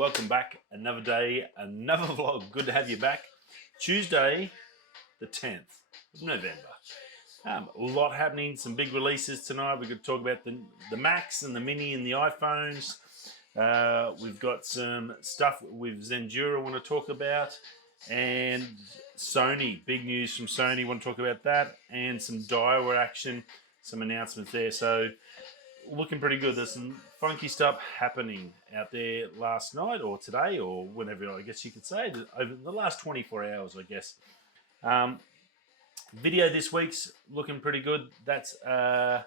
welcome back. Another day, another vlog. Good to have you back. Tuesday, the 10th of November. A lot happening, some big releases tonight. We could talk about the Macs and the Mini and the iPhones. We've got some stuff with Zendure I want to talk about. And Sony, big news from Sony, want to talk about that. And some Daiwa action, some announcements there. So looking pretty good. There's some funky stuff happening out there last night or today or whenever, I guess you could say, over the last 24 hours, I guess. Video this week's looking pretty good. That's I've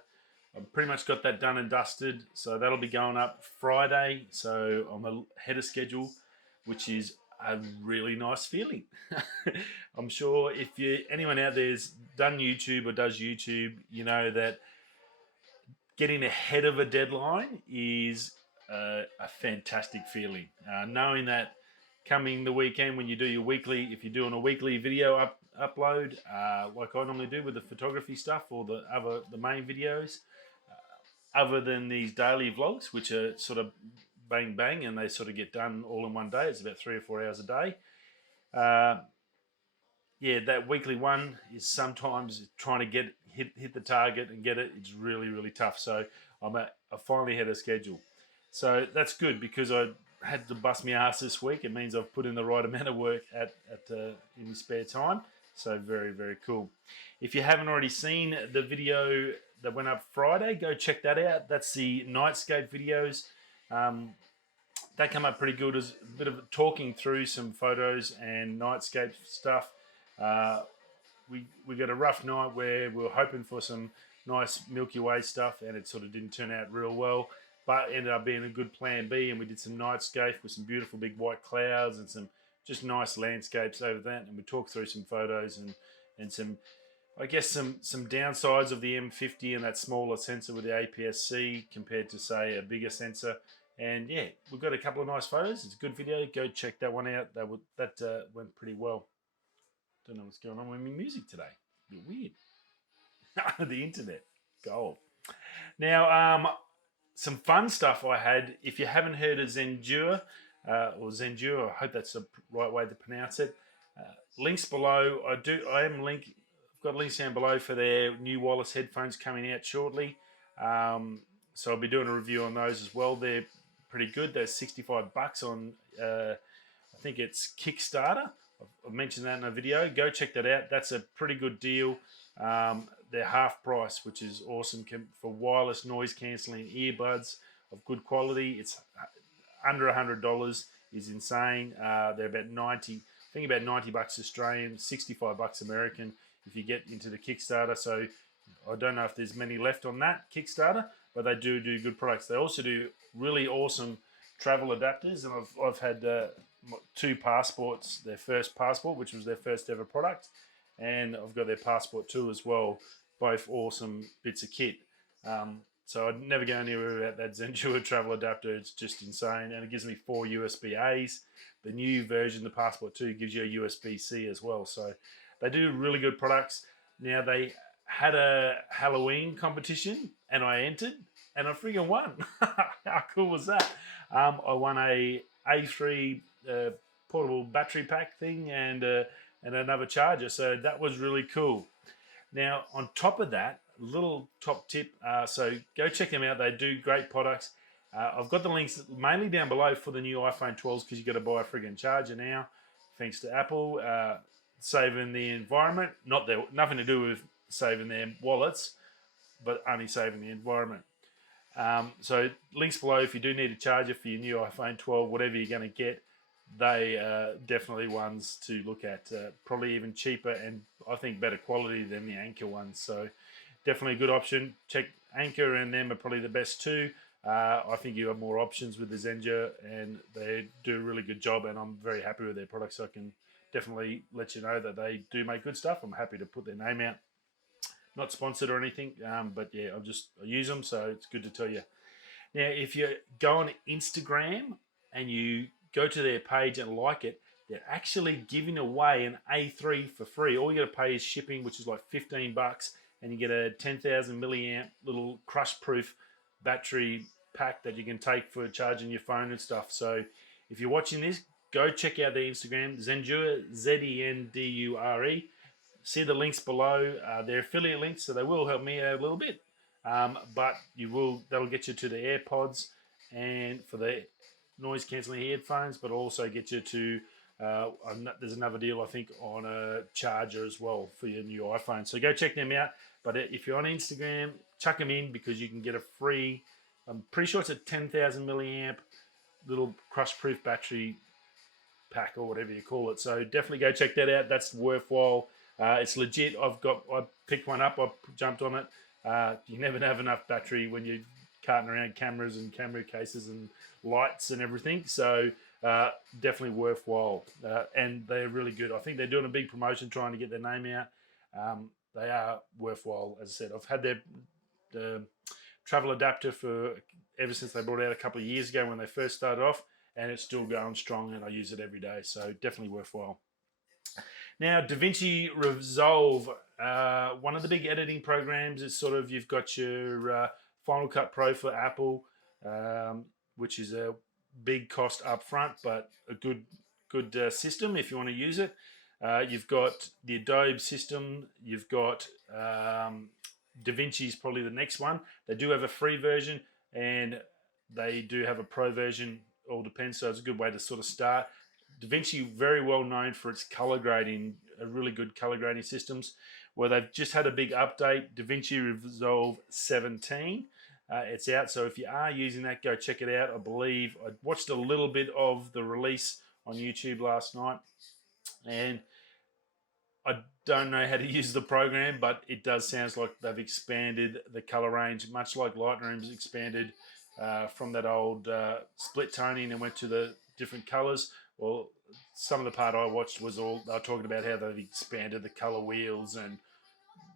pretty much got that done and dusted, so that'll be going up Friday. So I'm ahead of schedule, which is a really nice feeling. I'm sure if anyone out there's done YouTube or does YouTube, you know that getting ahead of a deadline is a fantastic feeling. Knowing that coming the weekend when you do your weekly, if you're doing a weekly video upload, like I normally do with the photography stuff or the main videos, other than these daily vlogs, which are sort of bang bang and they sort of get done all in one day. It's about 3 or 4 hours a day. Yeah, that weekly one is sometimes trying to hit the target and get it. It's really, really tough. So I finally had a schedule. So that's good because I had to bust my ass this week. It means I've put in the right amount of work in my spare time. So very, very cool. If you haven't already seen the video that went up Friday, go check that out. That's the nightscape videos. That came up pretty good as a bit of talking through some photos and nightscape stuff. We got a rough night where we were hoping for some nice Milky Way stuff and it sort of didn't turn out real well, but ended up being a good plan B, and we did some nightscape with some beautiful big white clouds and some just nice landscapes over that, and we talked through some photos and some, I guess, some downsides of the M50 and that smaller sensor with the APS-C compared to, say, a bigger sensor. And yeah, we've got a couple of nice photos. It's a good video. Go check that one out. That went pretty well. Don't know what's going on with my music today. A bit weird. The internet. Gold. Now, some fun stuff I had. If you haven't heard of Zendure, I hope that's the right way to pronounce it. Links below. I've got links down below for their new wireless headphones coming out shortly. So I'll be doing a review on those as well. They're pretty good. They're $65 on, I think it's Kickstarter. I've mentioned that in a video. Go check that out. That's a pretty good deal. They're half price, which is awesome for wireless noise cancelling earbuds of good quality. It's under $100 is insane. They're about $90 Australian, $65 American if you get into the Kickstarter. So I don't know if there's many left on that Kickstarter, but they do good products. They also do really awesome travel adapters, and I've had 2 passports. Their first passport, which was their first ever product, and I've got their passport 2 as well. Both awesome bits of kit. So I'd never go anywhere without that Zendure travel adapter. It's just insane, and it gives me 4 USB-As. The new version, the Passport 2, gives you a USB-C as well. So they do really good products. Now, they had a Halloween competition, and I entered, and I friggin' won. How cool was that? I won a A3 portable battery pack thing and another charger. So that was really cool. Now, on top of that, little top tip, so go check them out. They do great products. I've got the links mainly down below for the new iPhone 12s because you've got to buy a friggin' charger now, thanks to Apple. Saving the environment, nothing to do with saving their wallets, but only saving the environment. So links below if you do need a charger for your new iPhone 12, whatever you're going to get. They are definitely ones to look at. Probably even cheaper and I think better quality than the Anker ones. So definitely a good option. Check Anker and them are probably the best too. I think you have more options with the Zendure and they do a really good job, and I'm very happy with their products. So I can definitely let you know that they do make good stuff. I'm happy to put their name out. Not sponsored or anything, but yeah, I use them, so it's good to tell you. Now, if you go on Instagram and you go to their page and like it, they're actually giving away an A3 for free. All you got to pay is shipping, which is like $15, and you get a 10,000 milliamp little crush-proof battery pack that you can take for charging your phone and stuff. So if you're watching this, go check out their Instagram, Zendure, Zendure. See the links below. They're affiliate links, so they will help me out a little bit. But that'll get you to the AirPods and for the noise cancelling headphones, but also get you to there's another deal I think on a charger as well for your new iPhone. So go check them out. But if you're on Instagram, chuck them in because you can get a free. I'm pretty sure it's a 10,000 milliamp little crush-proof battery pack or whatever you call it. So definitely go check that out. That's worthwhile. It's legit. I picked one up. I jumped on it. You never have enough battery when you're carting around cameras and camera cases and lights and everything. So definitely worthwhile. And they're really good. I think they're doing a big promotion trying to get their name out. They are worthwhile. As I said, I've had the travel adapter ever since they brought it out a couple of years ago when they first started off, and it's still going strong, and I use it every day. So definitely worthwhile. Now, Davinci Resolve, one of the big editing programs is sort of, you've got your Final Cut Pro for Apple, which is a big cost up front, but a good system if you want to use it. You've got the Adobe system. You've got Davinci's probably the next one. They do have a free version, and they do have a pro version. All depends. So it's a good way to sort of start. Davinci, very well known for its color grading, really good color grading systems. Well, they've just had a big update, Davinci Resolve 17. It's out, so if you are using that, go check it out. I believe I watched a little bit of the release on YouTube last night, and I don't know how to use the program, but it does sound like they've expanded the color range, much like Lightroom's expanded from that old split toning and went to the different colors. Well, some of the part I watched was they were talking about how they've expanded the color wheels and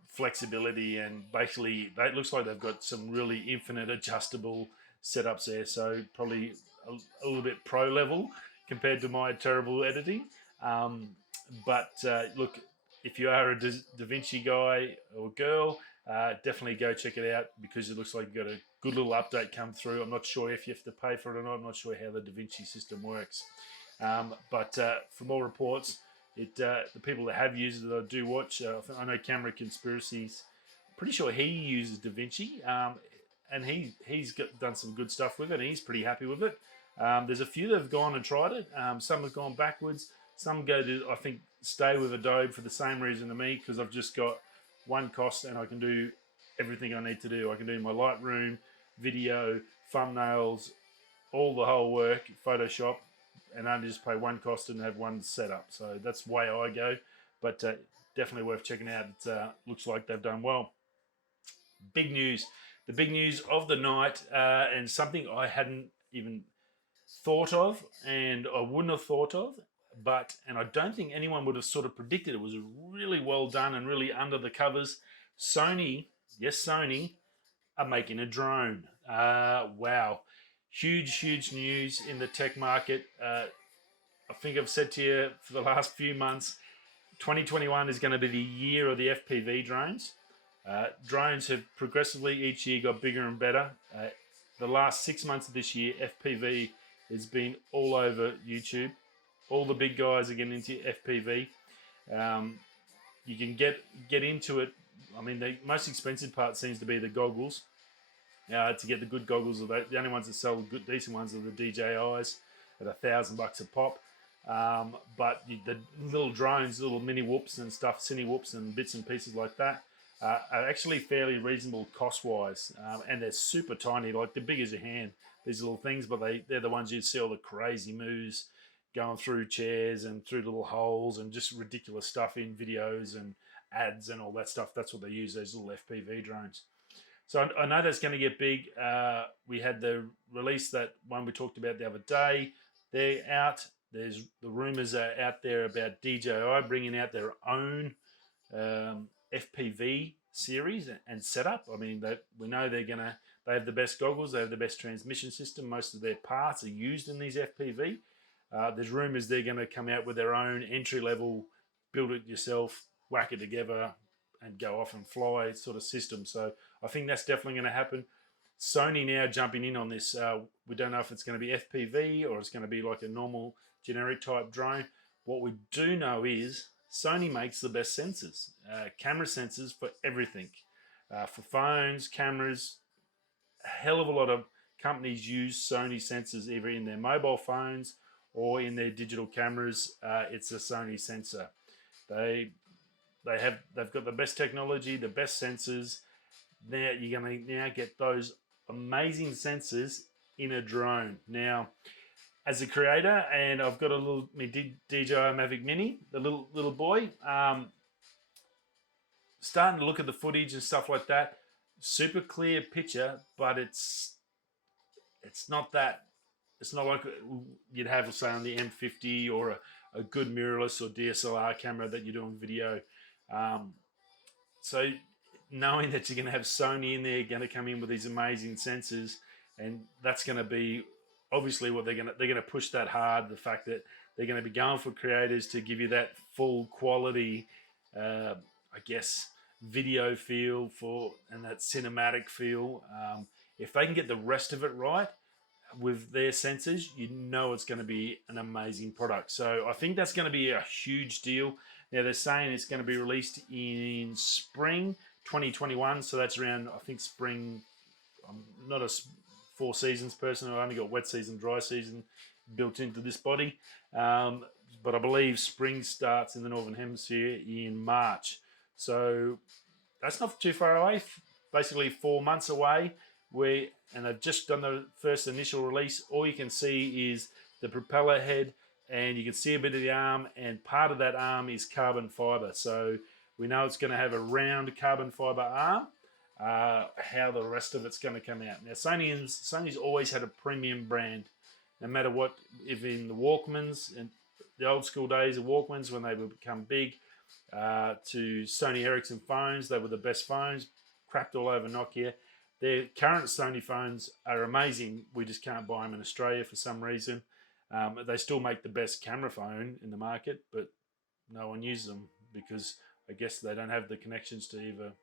flexibility, and basically it looks like they've got some really infinite adjustable setups there. So probably a little bit pro level compared to my terrible editing. But look, if you are a Davinci guy or girl, definitely go check it out because it looks like you've got a good little update come through. I'm not sure if you have to pay for it or not. I'm not sure how the Davinci system works. But for more reports, the people that have used it, I do watch. I know Camera Conspiracies. Pretty sure he uses Davinci, and he's done some good stuff with it. And he's pretty happy with it. There's a few that have gone and tried it. Some have gone backwards. Some go to, I think, stay with Adobe for the same reason to me, because I've just got one cost and I can do everything I need to do. I can do my Lightroom, video, thumbnails, all the whole work, Photoshop, and I just pay one cost and have one setup. So that's the way I go, but definitely worth checking out. It looks like they've done well. Big news. The big news of the night, and something I hadn't even thought of, and I wouldn't have thought of, and I don't think anyone would have sort of predicted. It was really well done and really under the covers. Sony, yes, Sony, are making a drone. Wow. Huge news in the tech market. I think I've said to you for the last few months, 2021 is going to be the year of the FPV drones. Drones have progressively each year got bigger and better. The last 6 months of this year, FPV has been all over YouTube. All the big guys are getting into FPV. You can get into it. I mean, the most expensive part seems to be the goggles. To get the good goggles, the only ones that sell good, decent ones are the DJIs at $1,000 a pop. But the little drones, little mini whoops and stuff, cine whoops and bits and pieces like that, are actually fairly reasonable cost-wise, and they're super tiny, like they're big as your hand. These little things, but they're the ones you'd see all the crazy moves going through chairs and through little holes and just ridiculous stuff in videos and ads and all that stuff. That's what they use, those little FPV drones. So I know that's going to get big. We had the release, that one we talked about the other day. They're out. The rumors are out there about DJI bringing out their own FPV series and setup. I mean, we know they have the best goggles. They have the best transmission system. Most of their parts are used in these FPV. There's rumors they're going to come out with their own entry-level, build it yourself, whack it together, and go off and fly sort of system. So I think that's definitely going to happen. Sony now jumping in on this. We don't know if it's going to be FPV or it's going to be like a normal generic type drone. What we do know is Sony makes the best sensors, camera sensors for everything, for phones, cameras. A hell of a lot of companies use Sony sensors either in their mobile phones or in their digital cameras. It's a Sony sensor. They've got the best technology, the best sensors. Now you're going to now get those amazing sensors in a drone. Now, as a creator, and I've got a little my DJI Mavic Mini, the little boy, starting to look at the footage and stuff like that. Super clear picture, but it's not that. It's not like you'd have, say, on the M50 or a good mirrorless or DSLR camera that you're doing video. So knowing that you're going to have Sony in there, going to come in with these amazing sensors, and that's going to be obviously what they're going to push that hard. The fact that they're going to be going for creators to give you that full quality, I guess, video feel and that cinematic feel. If they can get the rest of it right with their sensors, you know it's going to be an amazing product. So I think that's going to be a huge deal. Now they're saying it's going to be released in spring 2021, so that's around, I think, spring. I'm not a four seasons person. I've only got wet season, dry season built into this body. But I believe spring starts in the Northern Hemisphere in March. So that's not too far away, basically 4 months away. And they've just done the first initial release. All you can see is the propeller head, and you can see a bit of the arm, and part of that arm is carbon fiber. So we know it's going to have a round carbon fiber arm. How the rest of it's going to come out. Now, Sony's always had a premium brand, no matter what. If in the Walkmans and the old school days of Walkmans, when they would become big, to Sony Ericsson phones, they were the best phones, crapped all over Nokia. Their current Sony phones are amazing. We just can't buy them in Australia for some reason. They still make the best camera phone in the market, but no one uses them because I guess they don't have the connections to either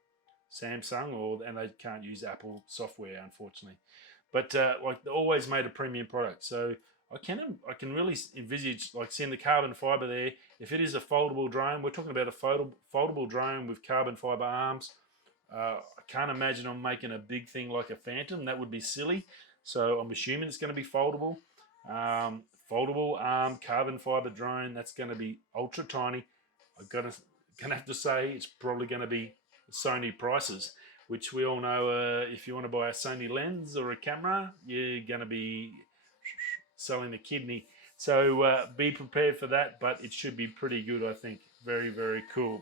Samsung and they can't use Apple software, unfortunately. But like they always made a premium product, so I can really envisage like seeing the carbon fiber there. If it is a foldable drone, we're talking about a foldable drone with carbon fiber arms. I can't imagine I'm making a big thing like a Phantom. That would be silly. So I'm assuming it's going to be foldable. Foldable arm carbon fiber drone. That's going to be ultra tiny. I'm gonna have to say it's probably going to be Sony prices, which we all know. If you want to buy a Sony lens or a camera, you're going to be selling a kidney. So be prepared for that, but it should be pretty good, I think. Very, very cool.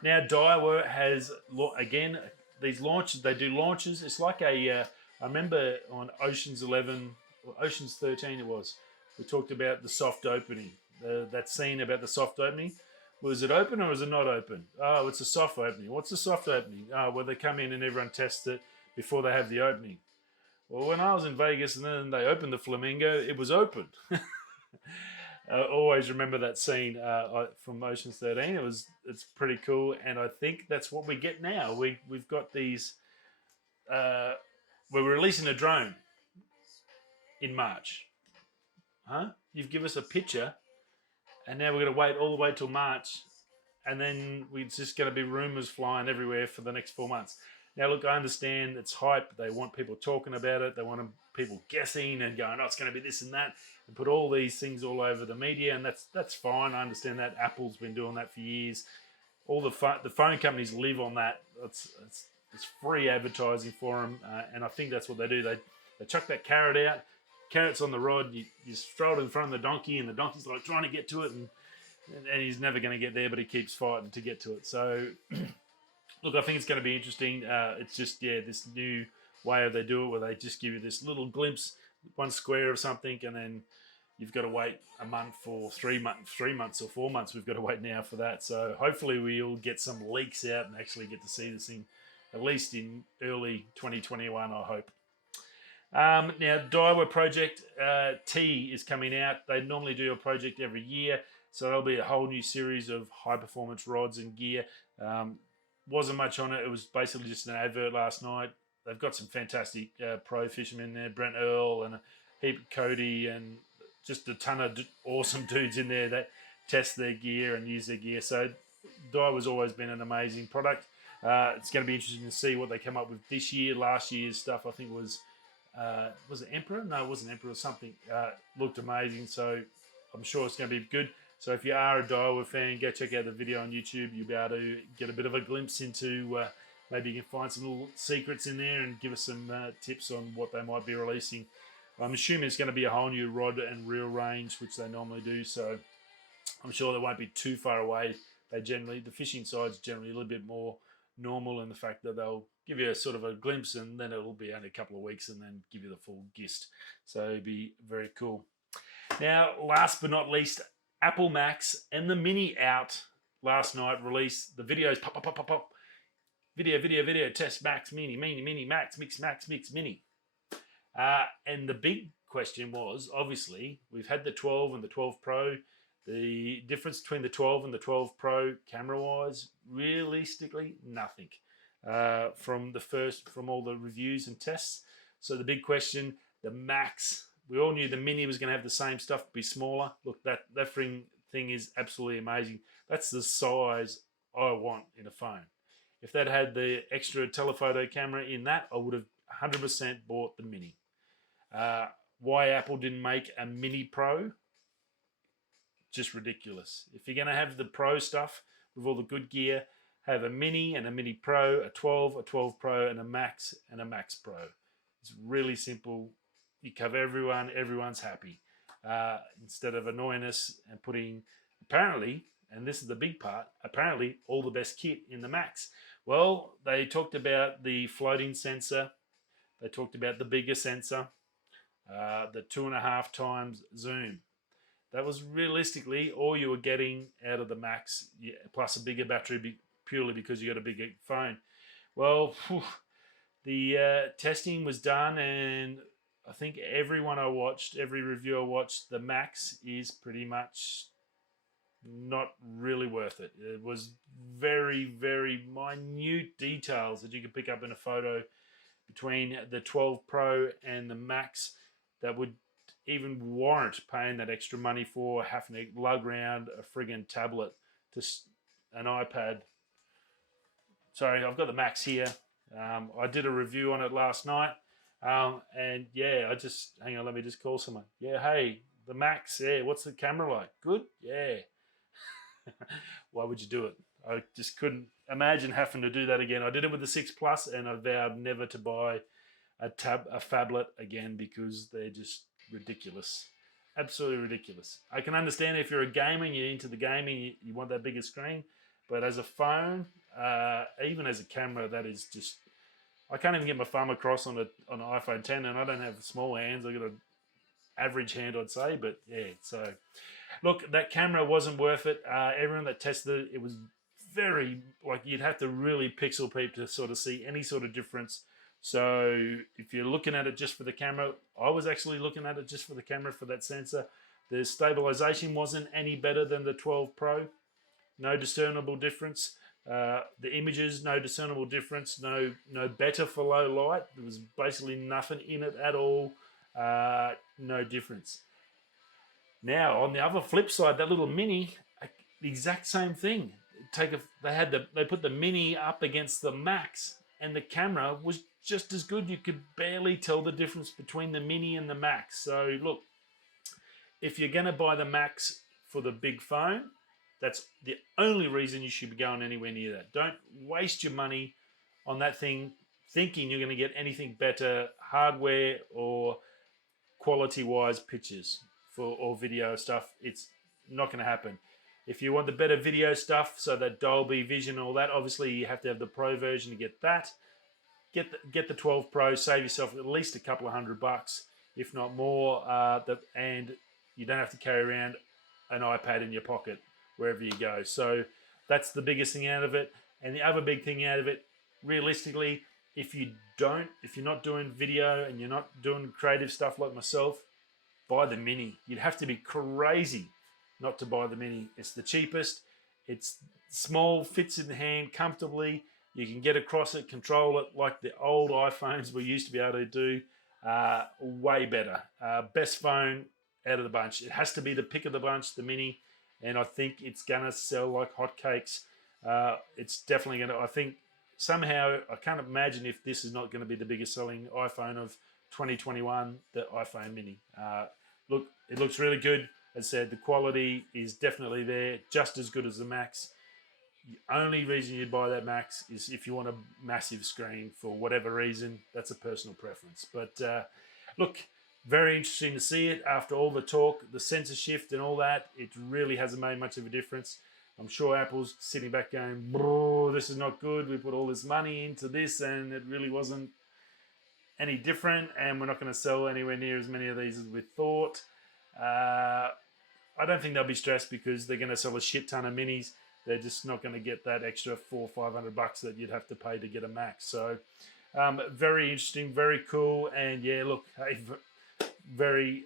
Now, Daiwa has, again, these launches. They do launches. It's like I remember on Ocean's 11, or Ocean's 13 it was, we talked about the soft opening. That scene about the soft opening. Was it open or was it not open? Oh, it's a soft opening. What's a soft opening? Oh, well, they come in and everyone tests it before they have the opening. Well, when I was in Vegas and then they opened the Flamingo, it was open. I always remember that scene from Ocean's 13. It's pretty cool, and I think that's what we get now. We've got these. We're releasing a drone in March. Huh? You've given us a picture. And now we're going to wait all the way till March, and then it's just going to be rumours flying everywhere for the next 4 months. Now, look, I understand it's hype. They want people talking about it. They want people guessing and going, oh, it's going to be this and that, and put all these things all over the media, and that's fine. I understand that. Apple's been doing that for years. All the phone companies live on that. It's free advertising for them, and I think that's what they do. They chuck that carrot out. Carrot's on the rod, you throw it in front of the donkey, and the donkey's like trying to get to it, and he's never going to get there, but he keeps fighting to get to it. So, look, I think it's going to be interesting. It's just, this new way they do it, where they just give you this little glimpse, one square of something, and then you've got to wait a month or 3 months or 4 months. We've got to wait now for that. So hopefully we'll get some leaks out and actually get to see this thing, at least in early 2021, I hope. Now, Daiwa Project T is coming out. They normally do a project every year, so there'll be a whole new series of high-performance rods and gear. Wasn't much on it. It was basically just an advert last night. they've got some fantastic pro fishermen there, Brent Earl and a heap of Cody, and just a ton of awesome dudes in there that test their gear and use their gear. So Daiwa's always been an amazing product. It's going to be interesting to see what they come up with this year. Last year's stuff, I think, was it Emperor? No, it wasn't Emperor. Something looked amazing. So I'm sure it's going to be good. So if you are a Daiwa fan, go check out the video on YouTube. You'll be able to get a bit of a glimpse into maybe you can find some little secrets in there and give us some tips on what they might be releasing. I'm assuming it's going to be a whole new rod and reel range, which they normally do. So I'm sure they won't be too far away. The fishing side's generally a little bit more normal in the fact that they'll give you a sort of a glimpse, and then it'll be only a couple of weeks and then give you the full gist. So it'll be very cool. Now, last but not least, Apple Max and the Mini out last night. Released the videos, pop. Video, test Max, Mini, Max, Mix, Mini. And the big question was, obviously, we've had the 12 and the 12 Pro. The difference between the 12 and the 12 Pro camera-wise, realistically, nothing. From all the reviews and tests. So the big question, the Max, we all knew the Mini was going to have the same stuff, but be smaller. Look, that thing is absolutely amazing. That's the size I want in a phone. If that had the extra telephoto camera in that, I would have 100% bought the Mini. Why Apple didn't make a Mini Pro? Just ridiculous. If you're going to have the Pro stuff with all the good gear, have a Mini and a Mini Pro, a 12 Pro, and a Max Pro. It's really simple. You cover everyone, everyone's happy. Instead of annoying us and putting, apparently, and this is the big part, apparently all the best kit in the Max. Well, they talked about the floating sensor. They talked about the bigger sensor, the 2.5 times zoom. That was realistically all you were getting out of the Max, plus a bigger battery purely because you got a bigger phone. Well, the testing was done, and I think every review I watched, the Max is pretty much not really worth it. It was very, very minute details that you could pick up in a photo between the 12 Pro and the Max that would even warrant paying that extra money for having to lug around a friggin' tablet to an iPad. Sorry, I've got the Max here. I did a review on it last night. And yeah, hang on, let me just call someone. Yeah, hey, the Max, yeah, what's the camera like? Good? Yeah. Why would you do it? I just couldn't imagine having to do that again. I did it with the 6 Plus, and I vowed never to buy a phablet again because they're just ridiculous. Absolutely ridiculous. I can understand if you're a gamer, you're into the gaming, you want that bigger screen, but as a phone, even as a camera, that is just, I can't even get my thumb across on an iPhone 10, and I don't have small hands. I've got an average hand, I'd say, but yeah, so look, that camera wasn't worth it. Everyone that tested it was very, like, you'd have to really pixel peep to sort of see any sort of difference. So if you're looking at it just for the camera, I was actually looking at it just for the camera for that sensor. The stabilization wasn't any better than the 12 Pro. No discernible difference. The images, no discernible difference. No better for low light. There was basically nothing in it at all. No difference. Now, on the other flip side, that little Mini, the exact same thing. They put the Mini up against the Max, and the camera was just as good. You could barely tell the difference between the Mini and the Max. So look, if you're going to buy the Max for the big phone, that's the only reason you should be going anywhere near that. Don't waste your money on that thing thinking you're going to get anything better hardware or quality-wise pictures or video stuff. It's not going to happen. If you want the better video stuff, so that Dolby Vision and all that, obviously you have to have the Pro version to get that. Get the 12 Pro, save yourself at least a couple of $100, if not more, and you don't have to carry around an iPad in your pocket wherever you go. So that's the biggest thing out of it. And the other big thing out of it, realistically, if you're not doing video and you're not doing creative stuff like myself, buy the Mini. You'd have to be crazy not to buy the Mini. It's the cheapest. It's small, fits in the hand comfortably. You can get across it, control it like the old iPhones we used to be able to do. Way better. Best phone out of the bunch. It has to be the pick of the bunch, the mini, and I think it's gonna sell like hotcakes. It's definitely gonna. I think somehow I can't imagine if this is not going to be the biggest selling iPhone of 2021, the iPhone mini. Look, it looks really good. As I said, the quality is definitely there, just as good as the Max. The only reason you'd buy that Max is if you want a massive screen for whatever reason. That's a personal preference. But look, very interesting to see it after all the talk, the sensor shift and all that. It really hasn't made much of a difference. I'm sure Apple's sitting back going, bro, this is not good. We put all this money into this and it really wasn't any different, and we're not going to sell anywhere near as many of these as we thought. I don't think they'll be stressed because they're going to sell a shit ton of minis. They're just not going to get that extra $400 or $500 that you'd have to pay to get a Max. So very interesting, very cool, and yeah, look, hey,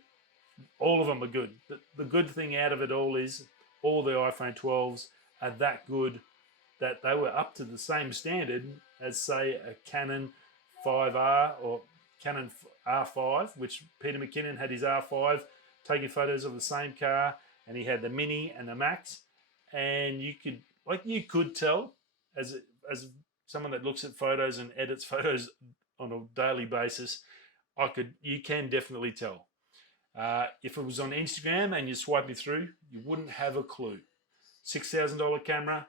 all of them are good. The good thing out of it all is all the iPhone 12s are that good that they were up to the same standard as, say, a Canon 5R or Canon R5, which Peter McKinnon had his R5 taking photos of the same car, and he had the Mini and the Max, and you could tell as someone that looks at photos and edits photos on a daily basis, you can definitely tell. If it was on Instagram and you're swiping through, you wouldn't have a clue. $6,000 camera,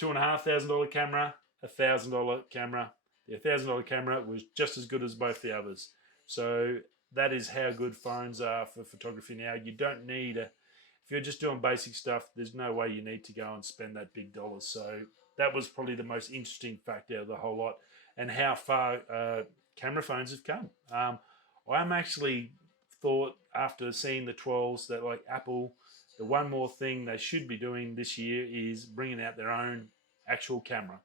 $2,500 camera, $1,000 camera. The $1,000 camera was just as good as both the others. So that is how good phones are for photography now. You don't need if you're just doing basic stuff, there's no way you need to go and spend that big dollars. So that was probably the most interesting fact out of the whole lot, and how far camera phones have come. I'm actually thought after seeing the 12s that, like Apple, the one more thing they should be doing this year is bringing out their own actual camera.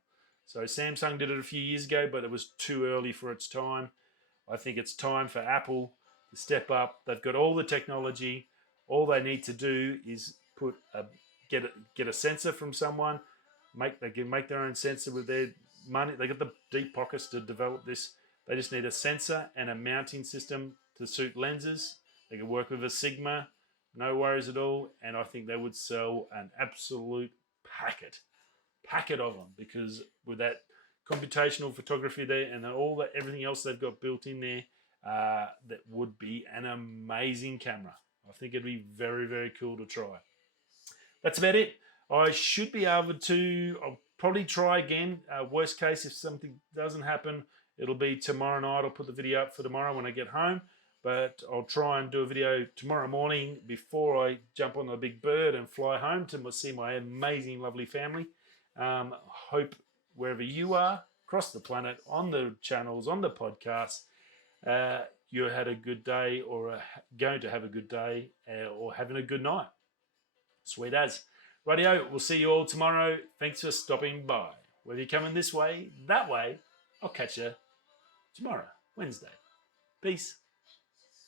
So Samsung did it a few years ago, but it was too early for its time. I think it's time for Apple to step up. They've got all the technology. All they need to do is get a sensor from someone. They can make their own sensor with their money. They got the deep pockets to develop this. They just need a sensor and a mounting system to suit lenses. They can work with a Sigma, no worries at all. And I think they would sell an absolute packet of them, because with that computational photography there and everything else they've got built in there, that would be an amazing camera. I think it'd be very, very cool to try. That's about it. I should be able to, I'll probably try again. Worst case, if something doesn't happen, it'll be tomorrow night. I'll put the video up for tomorrow when I get home. But I'll try and do a video tomorrow morning before I jump on the big bird and fly home to see my amazing, lovely family. Hope wherever you are across the planet, on the channels, on the podcast, you had a good day, or going to have a good day, or having a good night. Sweet as. Rightio, we'll see you all tomorrow. Thanks for stopping by. Whether you're coming this way, that way, I'll catch you tomorrow, Wednesday. Peace.